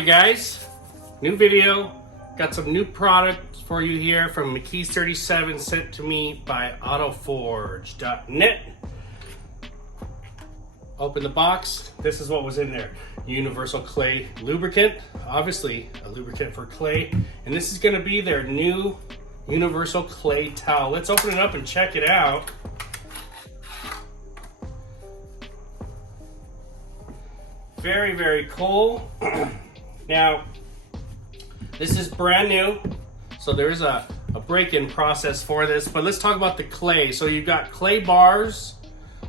Howdy guys, new video. Got some new products for you here from McKees 37 sent to me by autoforge.net. Open the box. This is what was in there. Universal clay lubricant, obviously a lubricant for clay, and this is going to be their new universal clay towel. Let's open it up and check it out. Very, very cool. Now, this is brand new, so there's a break-in process for this, but let's talk about the clay. So you've got clay bars.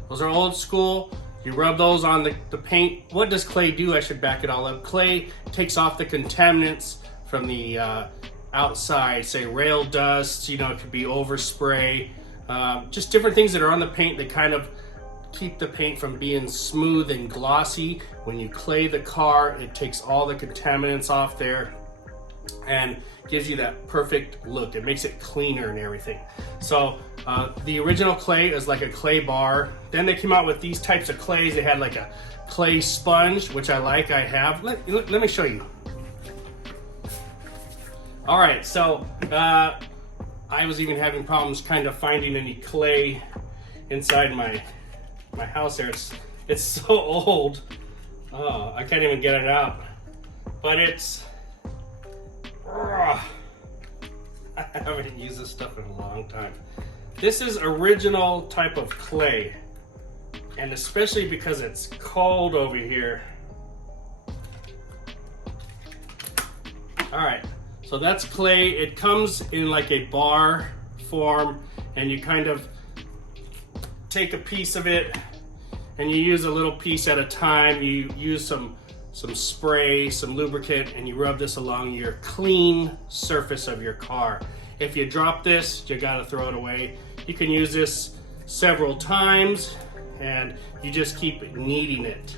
Those are old school. You rub those on the paint. What does clay do? I should back it all up. Clay takes off the contaminants from the outside, say rail dust, you know, it could be overspray, just different things that are on the paint that kind of keep the paint from being smooth and glossy. When you clay the car, it takes all the contaminants off there and gives you that perfect look. It makes it cleaner and everything. So the original clay is like a clay bar. Then they came out with these types of clays. They had like a clay sponge, which I like, I have. Let me show you. All right, so I was even having problems kind of finding any clay inside my house there. It's so old. Oh, I can't even get it out. But it's I haven't used this stuff in a long time. This is original type of clay, and especially because it's cold over here. All right, so that's clay. It comes in like a bar form, and you kind of take a piece of it and you use a little piece at a time. You use some spray, some lubricant, and you rub this along your clean surface of your car. If you drop this, you gotta throw it away. You can use this several times and you just keep kneading it.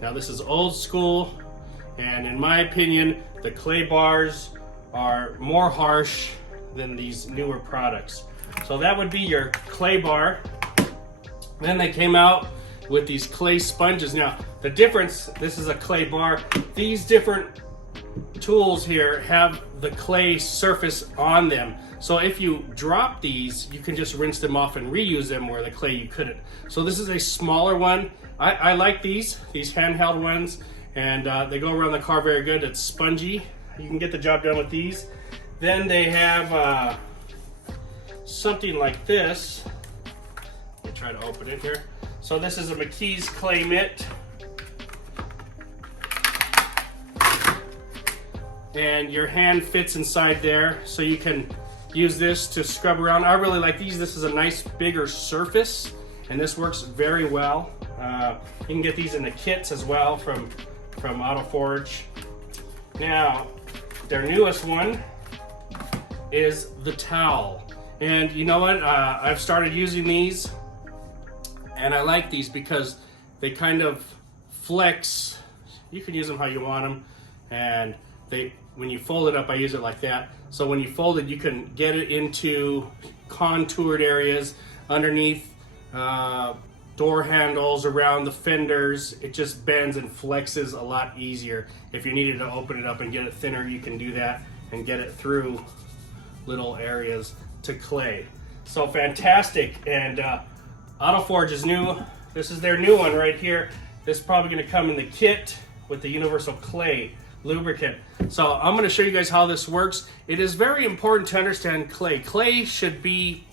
Now this is old school, and in my opinion, the clay bars are more harsh than these newer products. So that would be your clay bar. Then they came out with these clay sponges. Now, the difference, this is a clay bar. These different tools here have the clay surface on them. So if you drop these, you can just rinse them off and reuse them, where the clay you couldn't. So this is a smaller one. I like these handheld ones, and they go around the car very good. It's spongy. You can get the job done with these. Then they have something like this. Let me try to open it here. So this is a McKees clay mitt. And your hand fits inside there, so you can use this to scrub around. I really like these. This is a nice bigger surface, and this works very well. You can get these in the kits as well from AutoForge. Now, their newest one is the towel. And you know what? I've started using these, and I like these because they kind of flex. You can use them how you want them, and when you fold it up, I use it like that. So when you fold it, you can get it into contoured areas underneath door handles, around the fenders. It just bends and flexes a lot easier. If you needed to open it up and get it thinner, you can do that and get it through little areas to clay. So fantastic. And AutoForge is new. This is their new one right here. This is probably going to come in the kit with the universal clay lubricant. So I'm going to show you guys how this works. It is very important to understand clay. Clay should be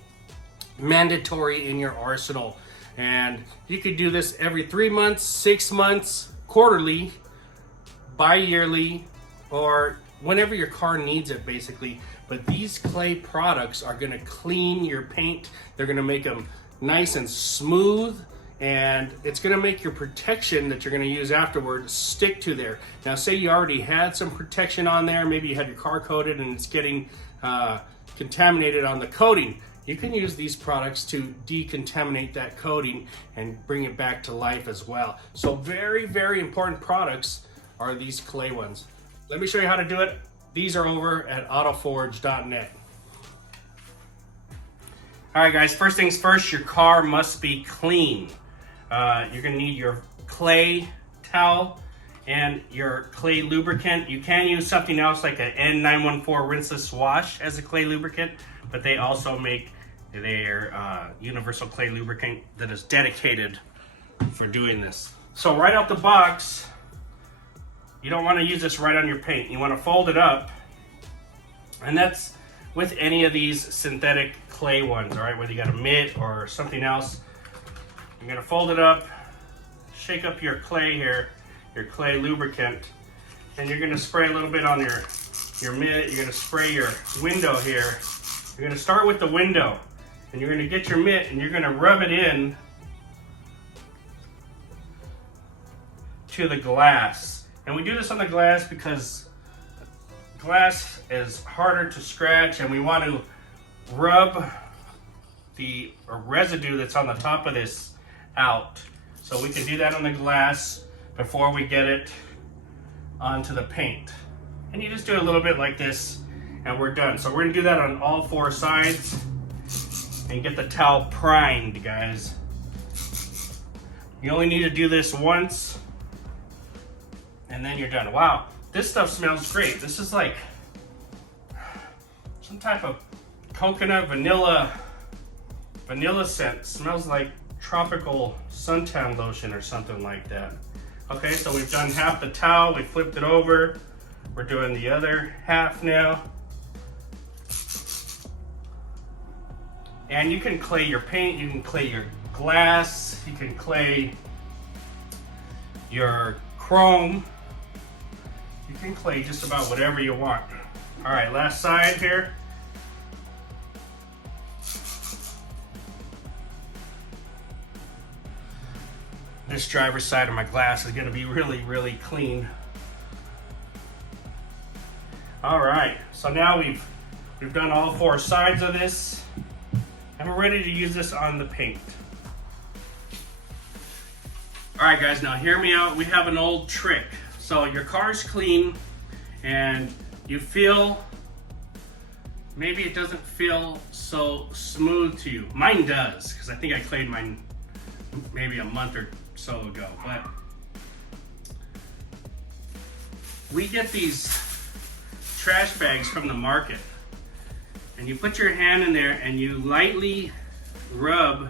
mandatory in your arsenal, and you could do this every 3 months, 6 months, quarterly, bi-yearly, or whenever your car needs it, basically. But these clay products are going to clean your paint. They're going to make them nice and smooth, and it's going to make your protection that you're going to use afterward stick to there. Now, say you already had some protection on there, maybe you had your car coated and it's getting contaminated on the coating. You can use these products to decontaminate that coating and bring it back to life as well. So very, very important products are these clay ones. Let me show you how to do it. These are over at autoforge.net. All right, guys, first things first, your car must be clean. You're gonna need your clay towel, and your clay lubricant. You can use something else like an N914 rinseless wash as a clay lubricant, but they also make their universal clay lubricant that is dedicated for doing this. So right out the box, you don't want to use this right on your paint. You want to fold it up, and that's with any of these synthetic clay ones, all right? Whether you got a mitt or something else, you're gonna fold it up, shake up your clay here, your clay lubricant, and you're gonna spray a little bit on your mitt. You're gonna spray your window here. You're gonna start with the window, and you're gonna get your mitt and you're gonna rub it in to the glass. And we do this on the glass because glass is harder to scratch, and we want to rub the residue that's on the top of this out. So we can do that on the glass before we get it onto the paint. And you just do a little bit like this and we're done. So we're gonna do that on all 4 sides and get the towel primed, guys. You only need to do this once and then you're done. Wow, this stuff smells great. This is like some type of coconut vanilla scent. Smells like tropical suntan lotion or something like that. Okay, so we've done half the towel, we flipped it over. We're doing the other half now. And you can clay your paint, you can clay your glass, you can clay your chrome. You can clay just about whatever you want. All right, last side here. This driver's side of my glass is gonna be really, really clean. All right, so now we've done all 4 sides of this, and we're ready to use this on the paint. All right, guys, now hear me out. We have an old trick. So your car's clean, and you feel, maybe it doesn't feel so smooth to you. Mine does, because I think I clayed mine maybe a month or so ago, but we get these trash bags from the market, and you put your hand in there and you lightly rub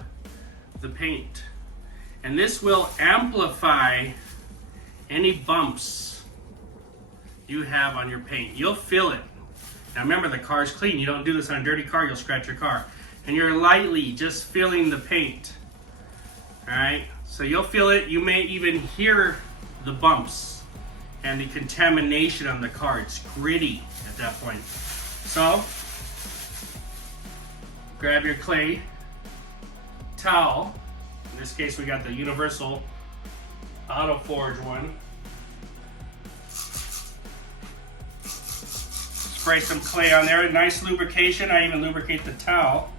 the paint, and this will amplify any bumps you have on your paint. You'll feel it. Now remember, the car's clean. You don't do this on a dirty car, you'll scratch your car. And you're lightly just feeling the paint. All right, so you'll feel it. You may even hear the bumps and the contamination on the car. It's gritty at that point. So grab your clay towel. In this case, we got the universal Auto Forge one. Spray some clay on there, nice lubrication. I even lubricate the towel,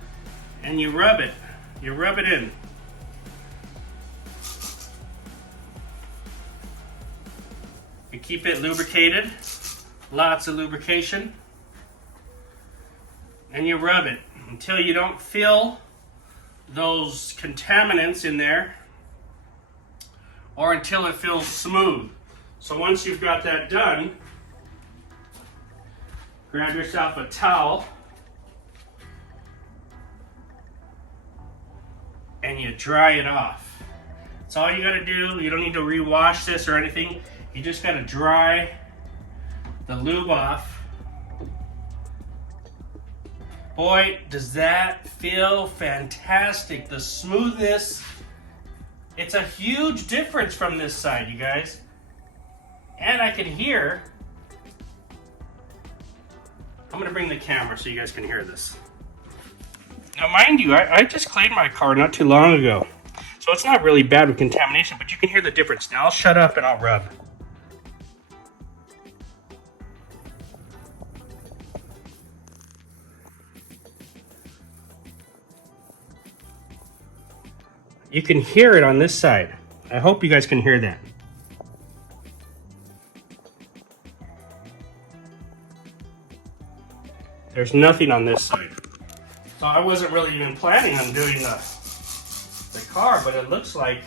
and you rub it. You rub it in. You keep it lubricated, lots of lubrication, and you rub it until you don't feel those contaminants in there, or until it feels smooth. So once you've got that done, grab yourself a towel and you dry it off. That's all you gotta do. You don't need to rewash this or anything. You just gotta dry the lube off. Boy, does that feel fantastic. The smoothness, it's a huge difference from this side, you guys. And I can hear, I'm gonna bring the camera so you guys can hear this. Now mind you, I just cleaned my car not too long ago. So it's not really bad with contamination, but you can hear the difference. Now I'll shut up and I'll rub. You can hear it on this side. I hope you guys can hear that. There's nothing on this side. So I wasn't really even planning on doing the car, but it looks like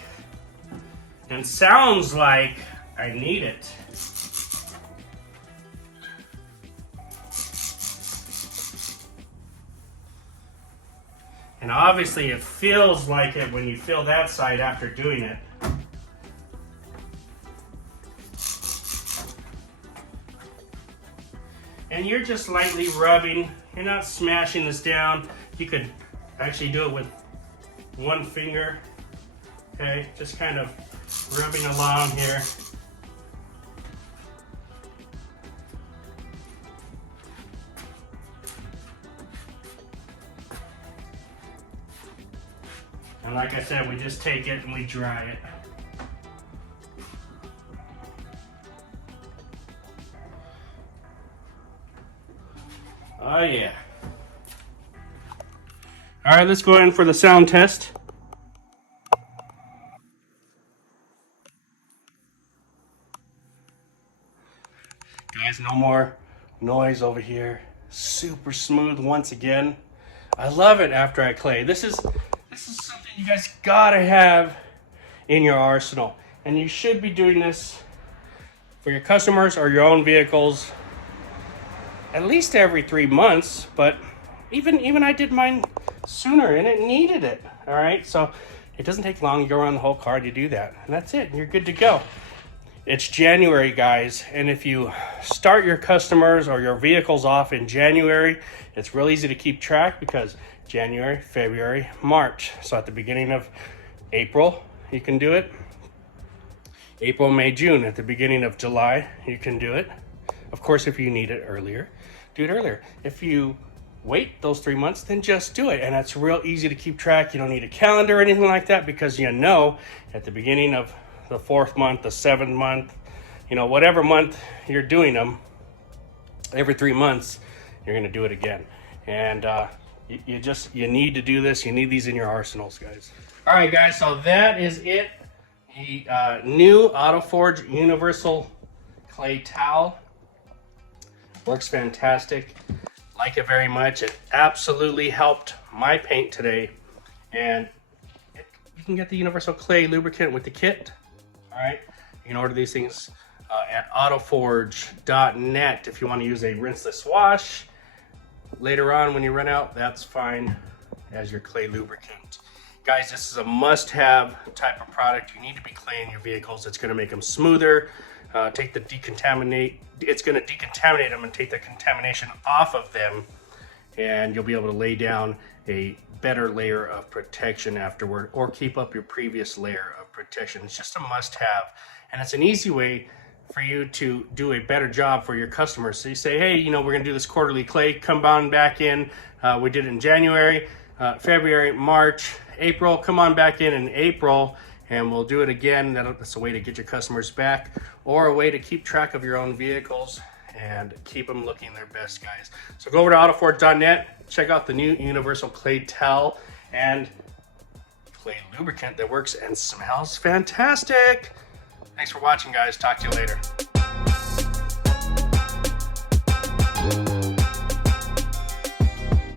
and sounds like I need it. And obviously it feels like it when you feel that side after doing it. And you're just lightly rubbing. You're not smashing this down. You could actually do it with one finger. Okay, just kind of rubbing along here. And like I said, we just take it and we dry it. Oh yeah. All right, let's go in for the sound test. Guys, no more noise over here. Super smooth once again. I love it after I clay. This is something you guys gotta have in your arsenal. And you should be doing this for your customers or your own vehicles at least every 3 months, but even I did mine sooner and it needed it. All right, so it doesn't take long. You go around the whole car, you do that, and that's it, and you're good to go. It's January, guys, and if you start your customers or your vehicles off in January, it's real easy to keep track because January, February, March. So at the beginning of April, you can do it. April, May, June. At the beginning of July, you can do it. Of course, if you need it earlier, do it earlier. If you wait those 3 months, then just do it. And it's real easy to keep track. You don't need a calendar or anything like that because you know at the beginning of the 4th month, the 7th month, you know, whatever month you're doing them, every 3 months, you're going to do it again. And you need to do this. You need these in your arsenals, guys. All right, guys, so that is it. The new AutoForge Universal Clay Towel. Works fantastic. Like it very much. It absolutely helped my paint today. And you can get the Universal Clay lubricant with the kit. All right, you can order these things at autoforge.net if you want to use a rinseless wash. Later on, when you run out, that's fine as your clay lubricant. Guys, this is a must-have type of product. You need to be claying your vehicles. It's going to make them smoother. It's going to decontaminate them and take the contamination off of them, and you'll be able to lay down a better layer of protection afterward, or keep up your previous layer of protection. It's just a must-have, and it's an easy way for you to do a better job for your customers. So you say, hey, you know, we're going to do this quarterly clay. Come on back in. We did it in January, February, March, April. Come on back in April, and we'll do it again. That's a way to get your customers back, or a way to keep track of your own vehicles and keep them looking their best, guys. So go over to autoforge.net, check out the new Universal Clay Towel and clay lubricant that works and smells fantastic. Thanks for watching, guys. Talk to you later.